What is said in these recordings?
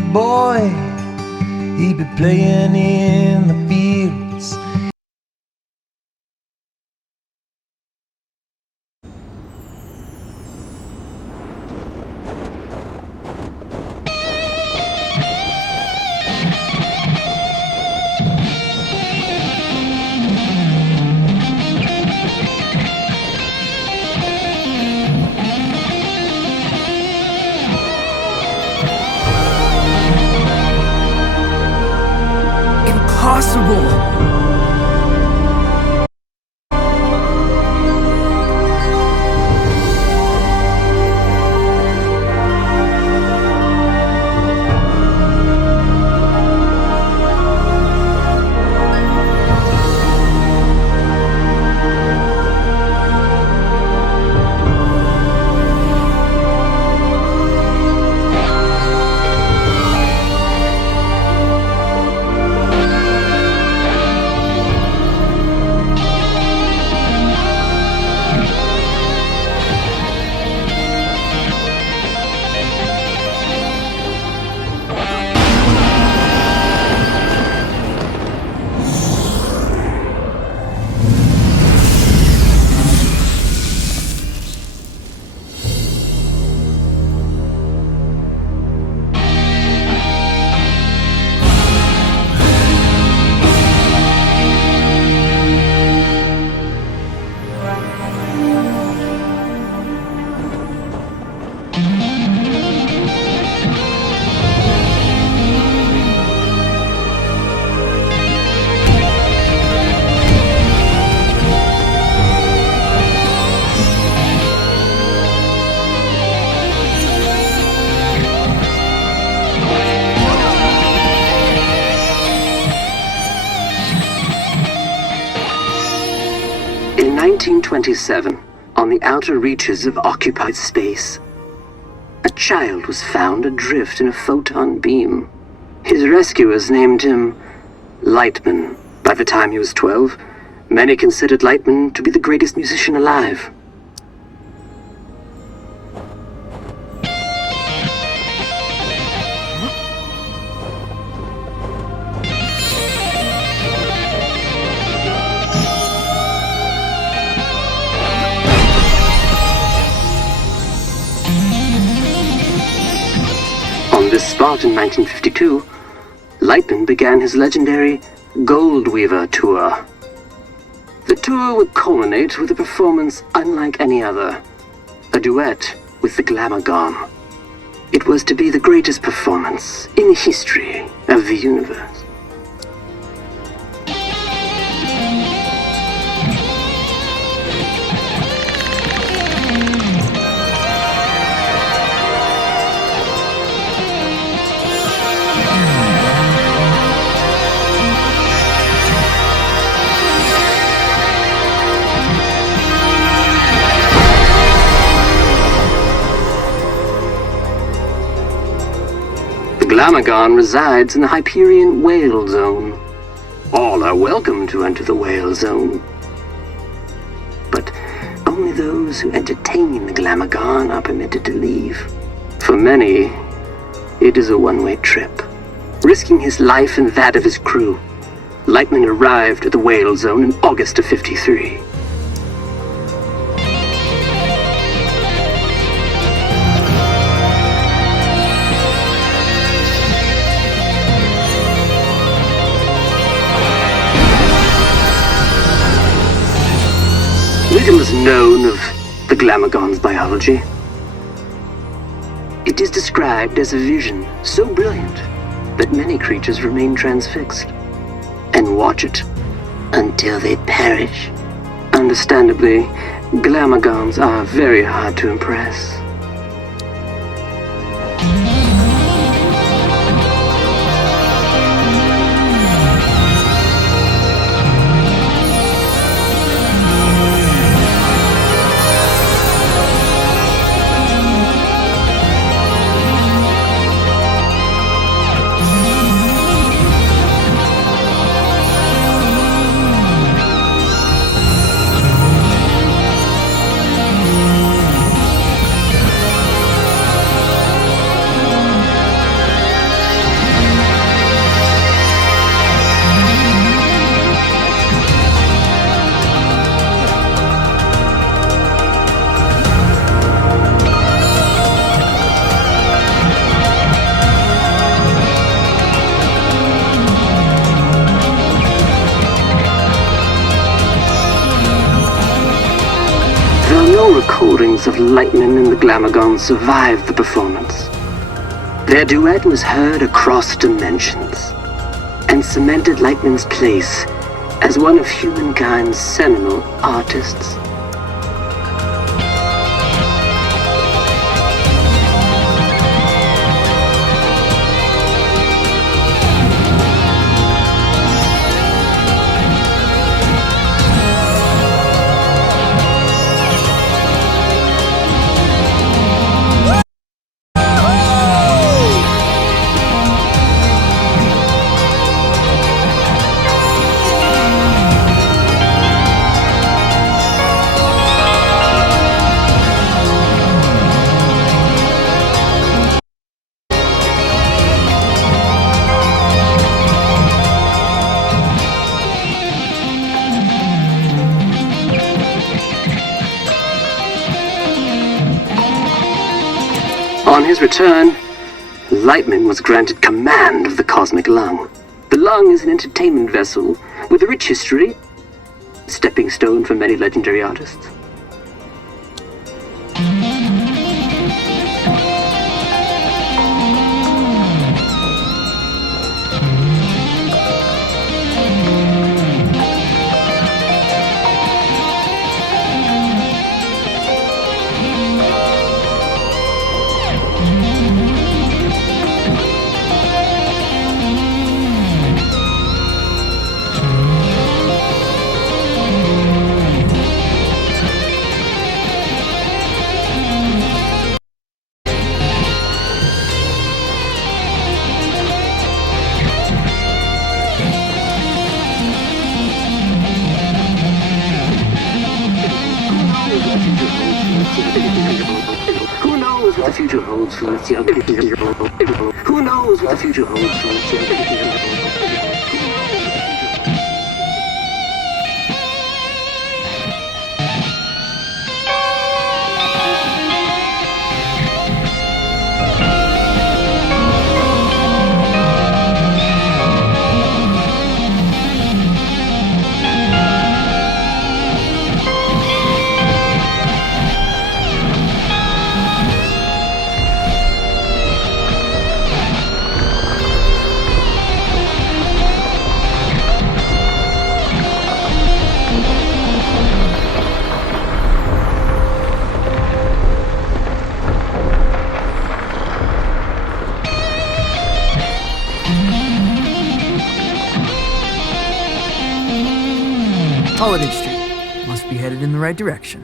a boy, he'd be playing in the fields. Impossible! In 1927, on the outer reaches of occupied space, a child was found adrift in a photon beam. His rescuers named him Lightman. By the time he was 12, many considered Lightman to be the greatest musician alive. On this spot in 1952, Lightman began his legendary Gold Weaver tour. The tour would culminate with a performance unlike any other, a duet with the Glamour Gone. It was to be the greatest performance in the history of the universe. Glamagon resides in the Hyperion Whale Zone. All are welcome to enter the Whale Zone. But only those who entertain the Glamagon are permitted to leave. For many, it is a one-way trip. Risking his life and that of his crew, Lightman arrived at the Whale Zone in August of '53. Little is known of the Glamagon's biology. It is described as a vision so brilliant that many creatures remain transfixed and watch it until they perish. Understandably, Glamagons are very hard to impress. vocals of Lightman and the Glamagons survived the performance. Their duet was heard across dimensions and cemented Lightman's place as one of humankind's seminal artists. On his return, Lightman was granted command of the Cosmic Lung. The Lung is an entertainment vessel with a rich history, stepping stone for many legendary artists. Who knows what the future holds for its young people? Who knows what the future holds for its young people? Holiday Street. Must be headed in the right direction.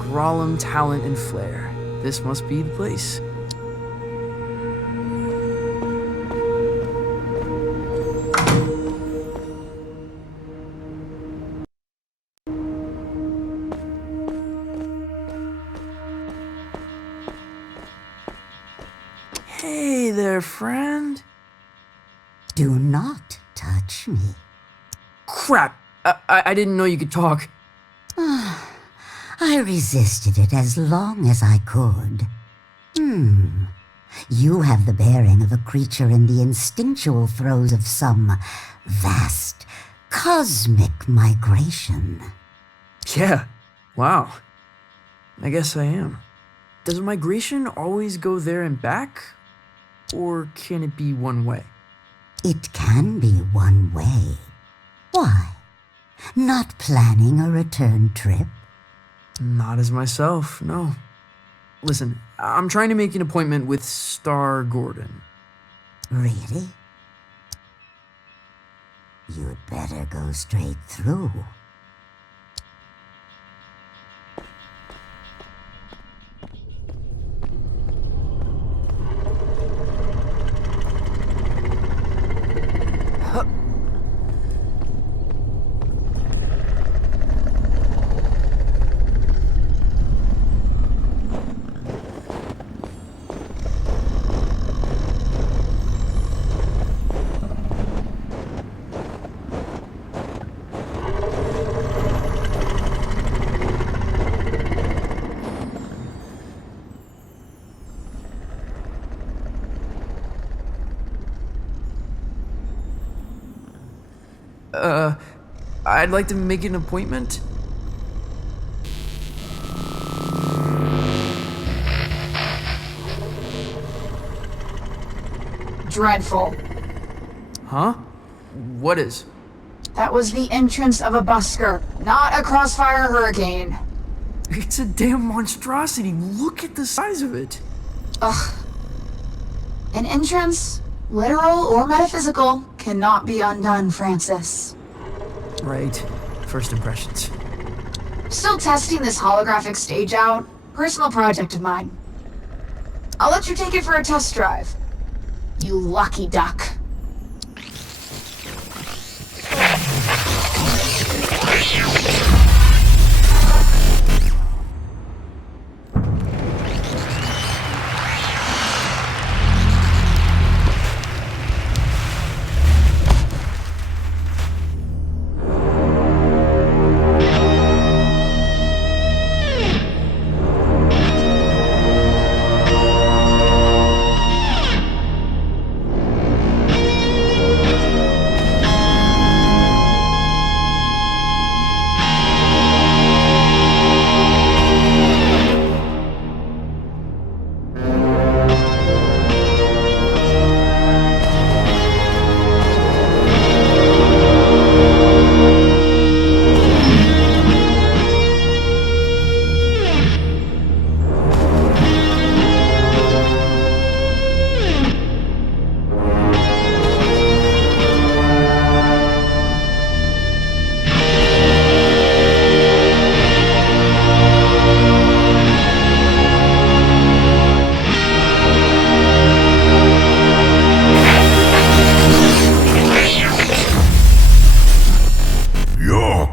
Grolem, talent, and flair. This must be the place. Hey there, friend. Do not touch me. Crap! I didn't know you could talk. I resisted it as long as I could. You have the bearing of a creature in the instinctual throes of some vast, cosmic migration. Yeah, wow. I guess I am. Does migration always go there and back? Or can it be one way? It can be one way. Why? Not planning a return trip? Not as myself, no. Listen, I'm trying to make an appointment with Star Gordon. Really? You'd better go straight through. I'd like to make an appointment. Dreadful. Huh? What is? That was the entrance of a busker, not a crossfire hurricane. It's a damn monstrosity. Look at the size of it. Ugh. An entrance, literal or metaphysical, cannot be undone, Francis. Right. First impressions. Still testing this holographic stage out. Personal project of mine. I'll let you take it for a test drive. You lucky duck.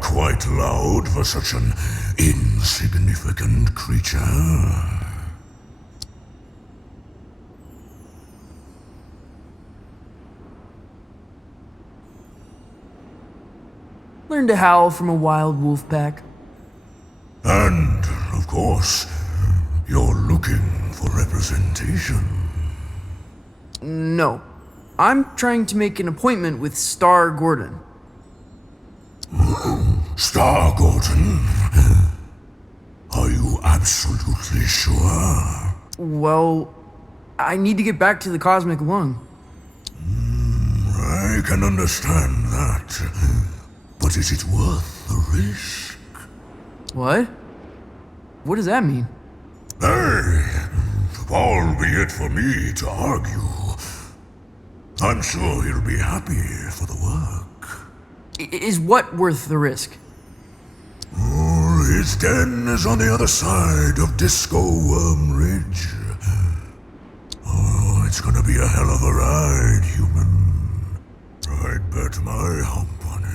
Quite loud for such an insignificant creature. Learn to howl from a wild wolf pack. And, of course, you're looking for representation. No. I'm trying to make an appointment with Star Gordon. Star Gordon? Are you absolutely sure? Well, I need to get back to the cosmic lung. I can understand that. But is it worth the risk? What? What does that mean? Hey, albeit for me to argue, I'm sure he'll be happy for the work. Is what worth the risk? His den is on the other side of Disco Worm Ridge. Oh, it's gonna be a hell of a ride, human. I'd bet my hump on it.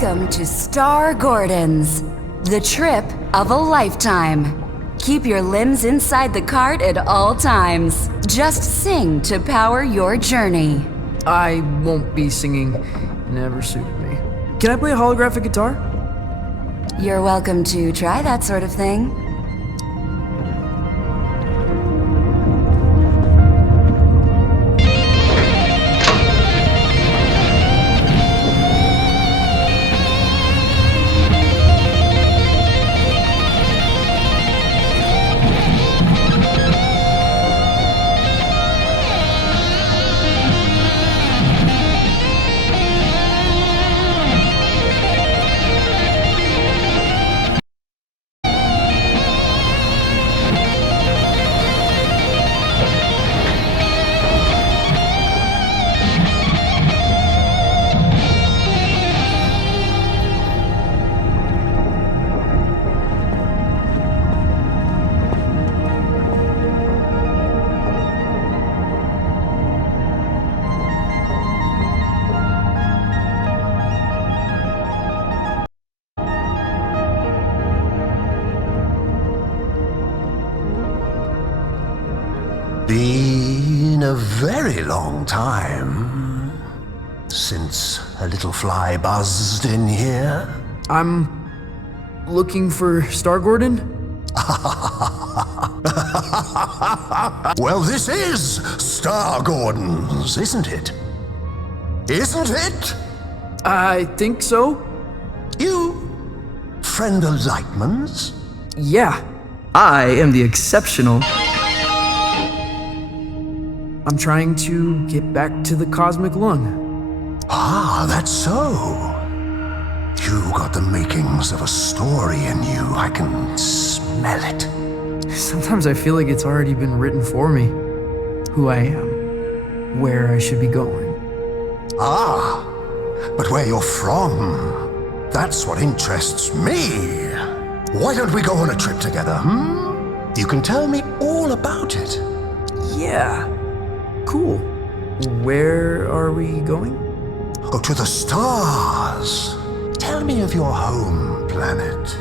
Welcome to Star Gordon's, the trip of a lifetime. Keep your limbs inside the cart at all times. Just sing to power your journey. I won't be singing. Never suited me. Can I play a holographic guitar? You're welcome to try that sort of thing. Been a very long time since a little fly buzzed in here. I'm looking for Star Gordon? Well, this is Star Gordon's, isn't it? Isn't it? I think so. You friend the Lightmans? Yeah, I am the exceptional. I'm trying to get back to the cosmic lung. Ah, that's so. You got the makings of a story in you. I can smell it. Sometimes I feel like it's already been written for me. Who I am, where I should be going. Ah, but where you're from, that's what interests me. Why don't we go on a trip together, You can tell me all about it. Yeah, cool. Where are we going? Oh, to the stars. Tell me of your home planet.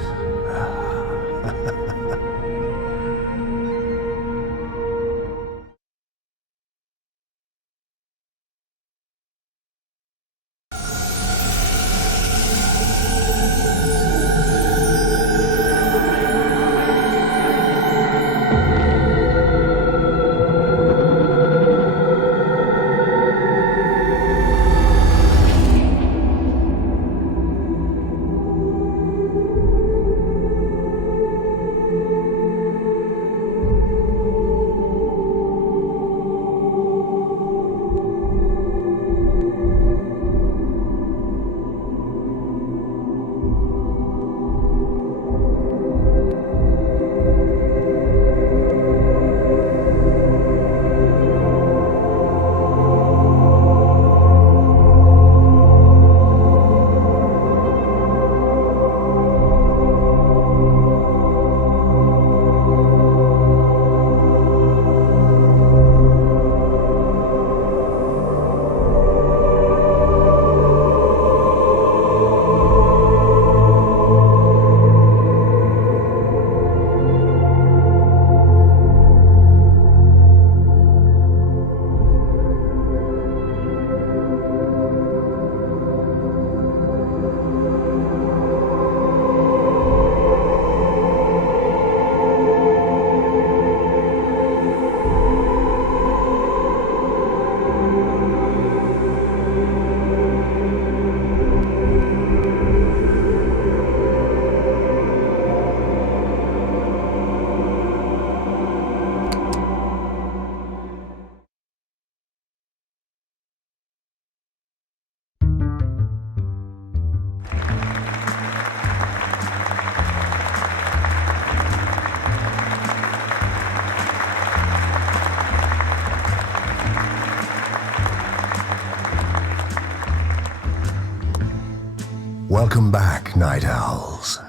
Welcome back, Night Owls.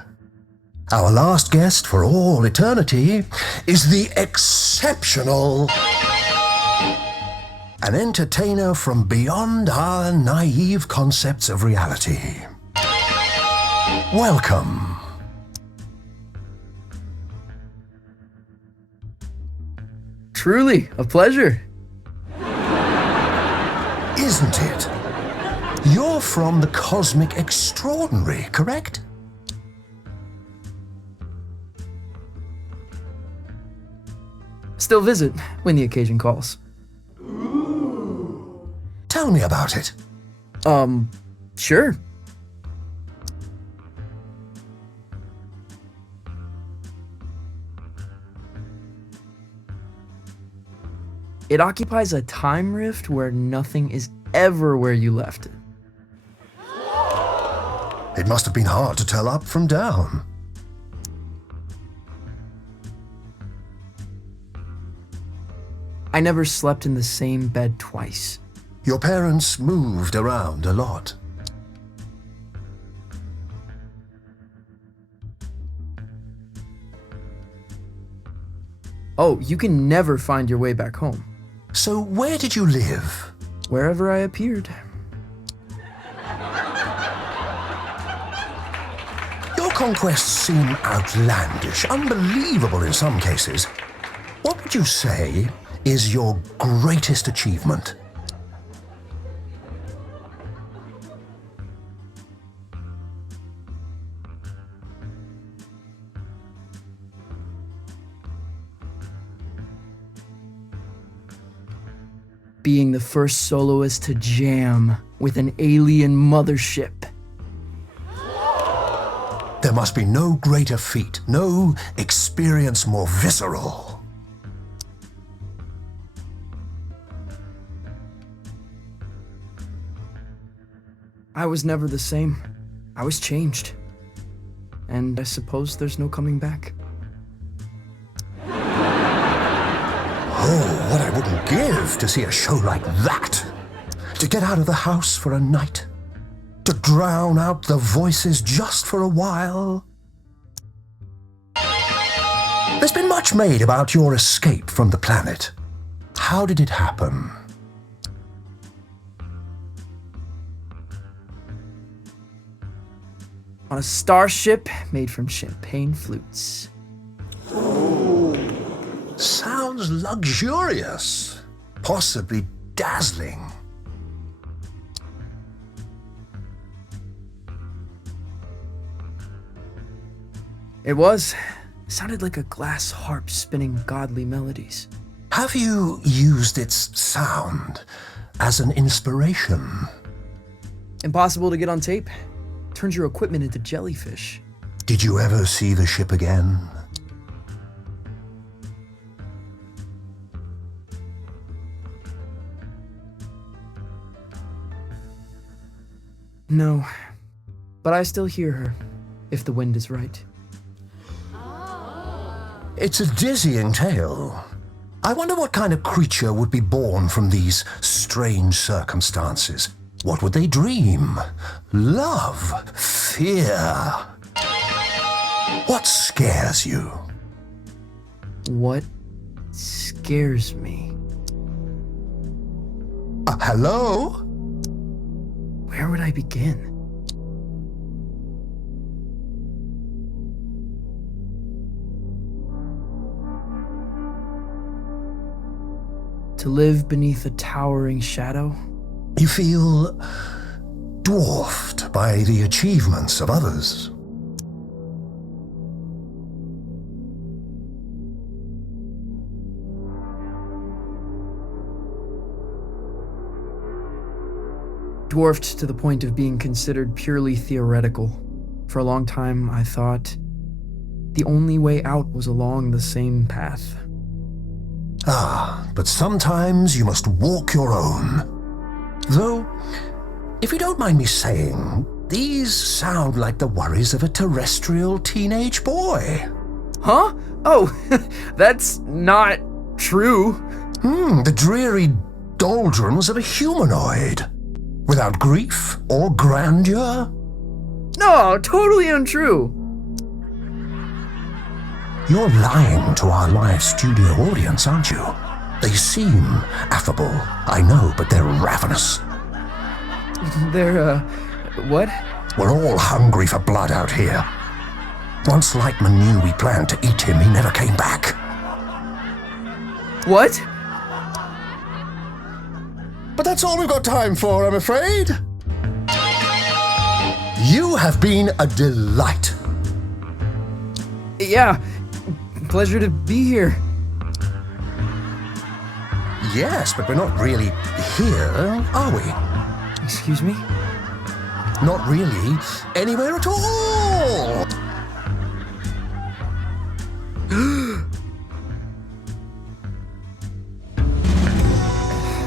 Our last guest for all eternity is the exceptional... an entertainer from beyond our naive concepts of reality. Welcome. Truly, a pleasure. Isn't it? You're from the Cosmic Extraordinary, correct? Still visit when the occasion calls. Tell me about it. Sure. It occupies a time rift where nothing is ever where you left it. It must have been hard to tell up from down. I never slept in the same bed twice. Your parents moved around a lot. Oh, you can never find your way back home. So where did you live? Wherever I appeared. Your conquests seem outlandish, unbelievable in some cases. What would you say is your greatest achievement? Being the first soloist to jam with an alien mothership. There must be no greater feat, no experience more visceral. I was never the same. I was changed. And I suppose there's no coming back. Oh, what I wouldn't give to see a show like that. To get out of the house for a night. To drown out the voices just for a while. There's been much made about your escape from the planet. How did it happen? On a starship made from champagne flutes. Sounds luxurious. Possibly dazzling. It was. It sounded like a glass harp spinning godly melodies. Have you used its sound as an inspiration? Impossible to get on tape. Turns your equipment into jellyfish. Did you ever see the ship again? No, but I still hear her, if the wind is right. It's a dizzying tale. I wonder what kind of creature would be born from these strange circumstances. What would they dream? Love? Fear? What scares you? What scares me? Hello? Where would I begin? To live beneath a towering shadow? You feel dwarfed by the achievements of others. Dwarfed to the point of being considered purely theoretical. For a long time, I thought the only way out was along the same path. Ah, but sometimes you must walk your own. Though, if you don't mind me saying, these sound like the worries of a terrestrial teenage boy. Huh? Oh, that's not true. The dreary doldrums of a humanoid. Without grief or grandeur. No, totally untrue. You're lying to our live studio audience, aren't you? They seem affable, I know, but they're ravenous. They're, what? We're all hungry for blood out here. Once Lightman knew we planned to eat him, he never came back. What? But that's all we've got time for, I'm afraid. You have been a delight. Yeah, pleasure to be here. Yes, but we're not really here, are we? Excuse me? Not really anywhere at all!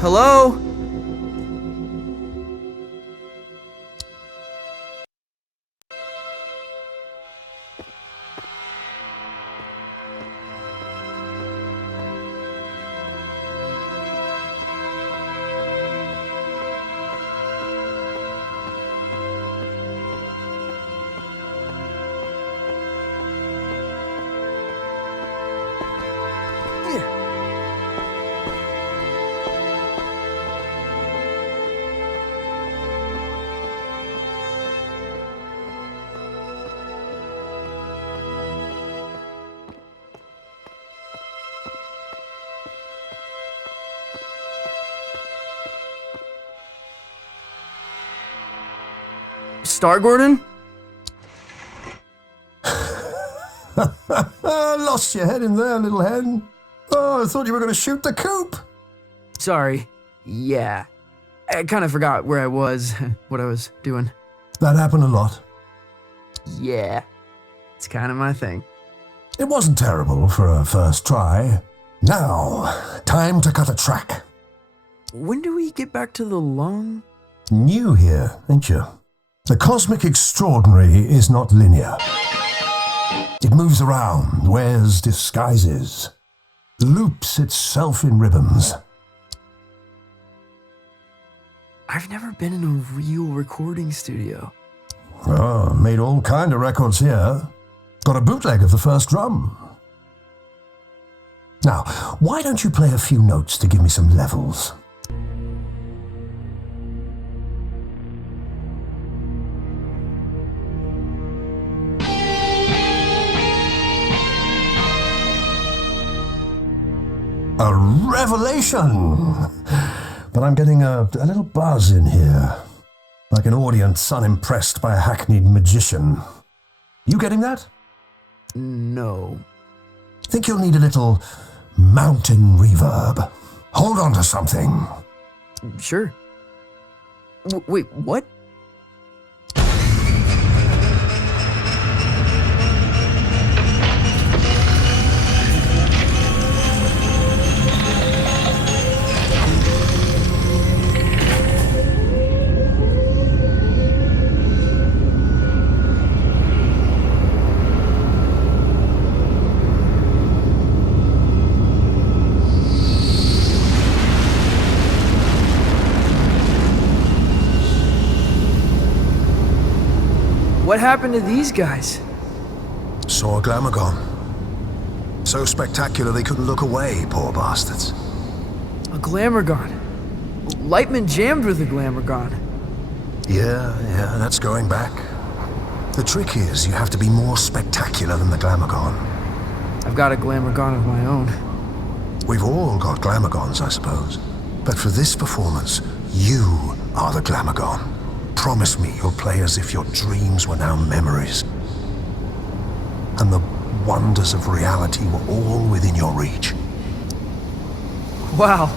Hello? Star Gordon? Lost your head in there, little hen. Oh, I thought you were going to shoot the coop. Sorry. Yeah. I kind of forgot where I was, what I was doing. That happened a lot. Yeah. It's kind of my thing. It wasn't terrible for a first try. Now, time to cut a track. When do we get back to the Long? New here, ain't you? The cosmic extraordinary is not linear. It moves around, wears disguises, loops itself in ribbons. I've never been in a real recording studio. Oh, made all kind of records here. Got a bootleg of the first drum. Now, why don't you play a few notes to give me some levels? A revelation! But I'm getting a little buzz in here. Like an audience unimpressed by a hackneyed magician. You getting that? No. Think you'll need a little mountain reverb. Hold on to something. Sure. Wait, what? What happened to these guys? Saw a Glamogon. So spectacular they couldn't look away, poor bastards. A Glamogon. Lightman jammed with a Glamogon. Yeah, that's going back. The trick is you have to be more spectacular than the Glamogon. I've got a Glamogon of my own. We've all got Glamagons, I suppose. But for this performance, you are the Glamogon. Promise me you'll play as if your dreams were now memories. And the wonders of reality were all within your reach. Wow.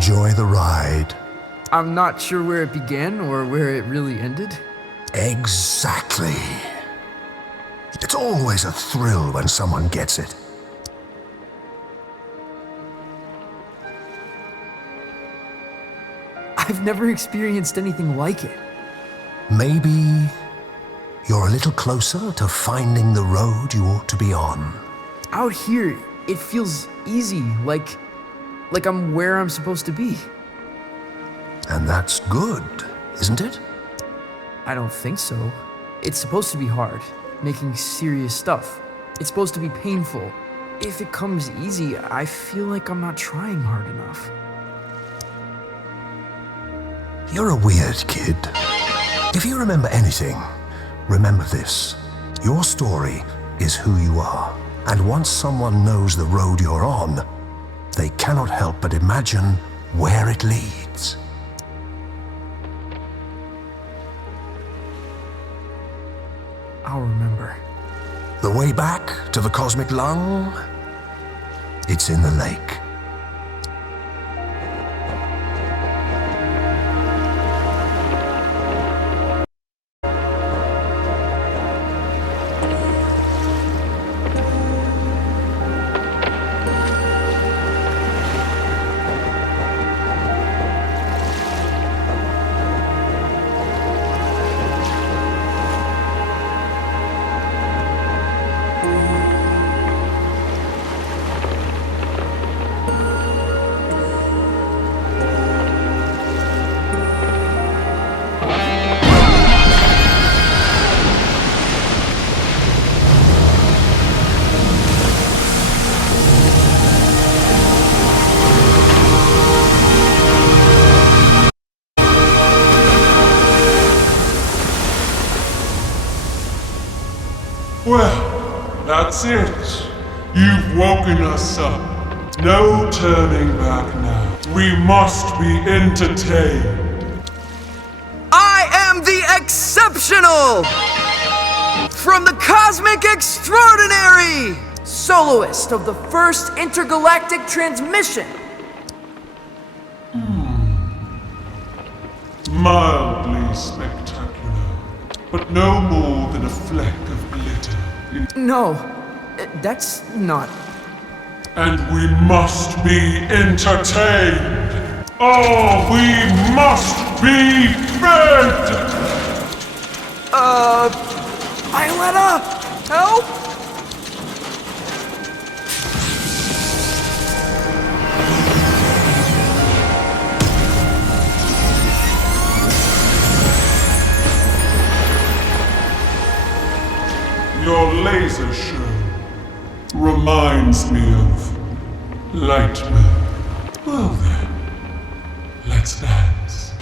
enjoy the ride. I'm not sure where it began or where it really ended. Exactly. It's always a thrill when someone gets it. I've never experienced anything like it. Maybe you're a little closer to finding the road you ought to be on. Out here, it feels easy, like I'm where I'm supposed to be. And that's good, isn't it? I don't think so. It's supposed to be hard, making serious stuff. It's supposed to be painful. If it comes easy, I feel like I'm not trying hard enough. You're a weird kid. If you remember anything, remember this. Your story is who you are. And once someone knows the road you're on, they cannot help but imagine where it leads. I'll remember. The way back to the cosmic lung? It's in the lake. Well, that's it. You've woken us up. No turning back now. We must be entertained. I am the exceptional! From the Cosmic Extraordinary! Soloist of the first intergalactic transmission! Mildly spectacular, but no more than a fleck of glitter. No, that's not... And we must be entertained. Oh, we must be fed! Violetta! Help! Your laser show reminds me of Lightman. Well then, let's dance.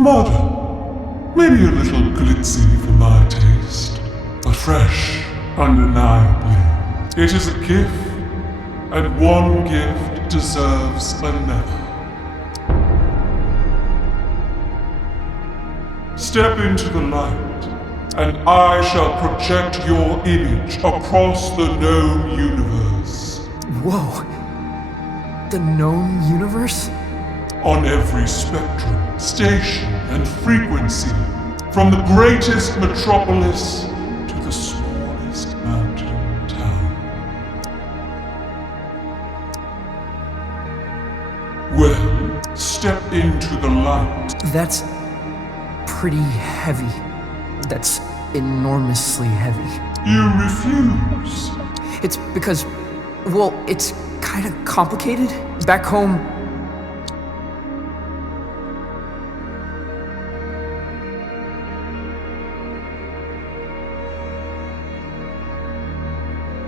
Modern, maybe a little glitzy for my taste, but fresh, undeniably. It is a gift, and one gift deserves another. Step into the light, and I shall project your image across the known universe. Whoa. The known universe? On every spectrum, station, and frequency, from the greatest metropolis to the smallest mountain town. Well, step into the light. That's pretty heavy. That's enormously heavy. You refuse. It's because, well, it's kind of complicated. Back home,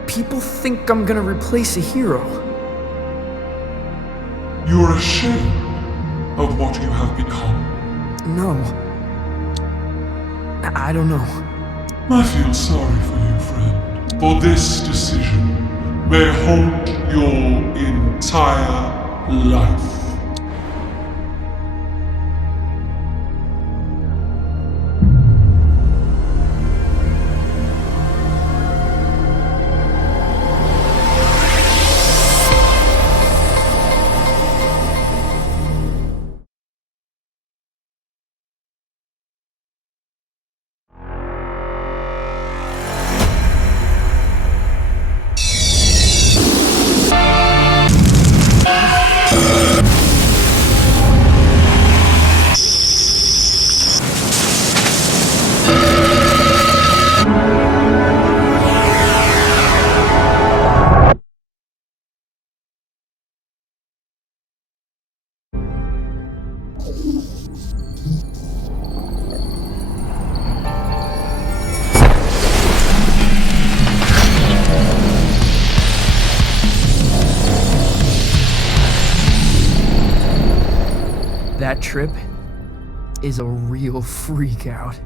people think I'm gonna replace a hero. You're ashamed of what you have become. No. I don't know. I feel sorry for you, friend. For this decision may haunt your entire life. That trip is a real freak out.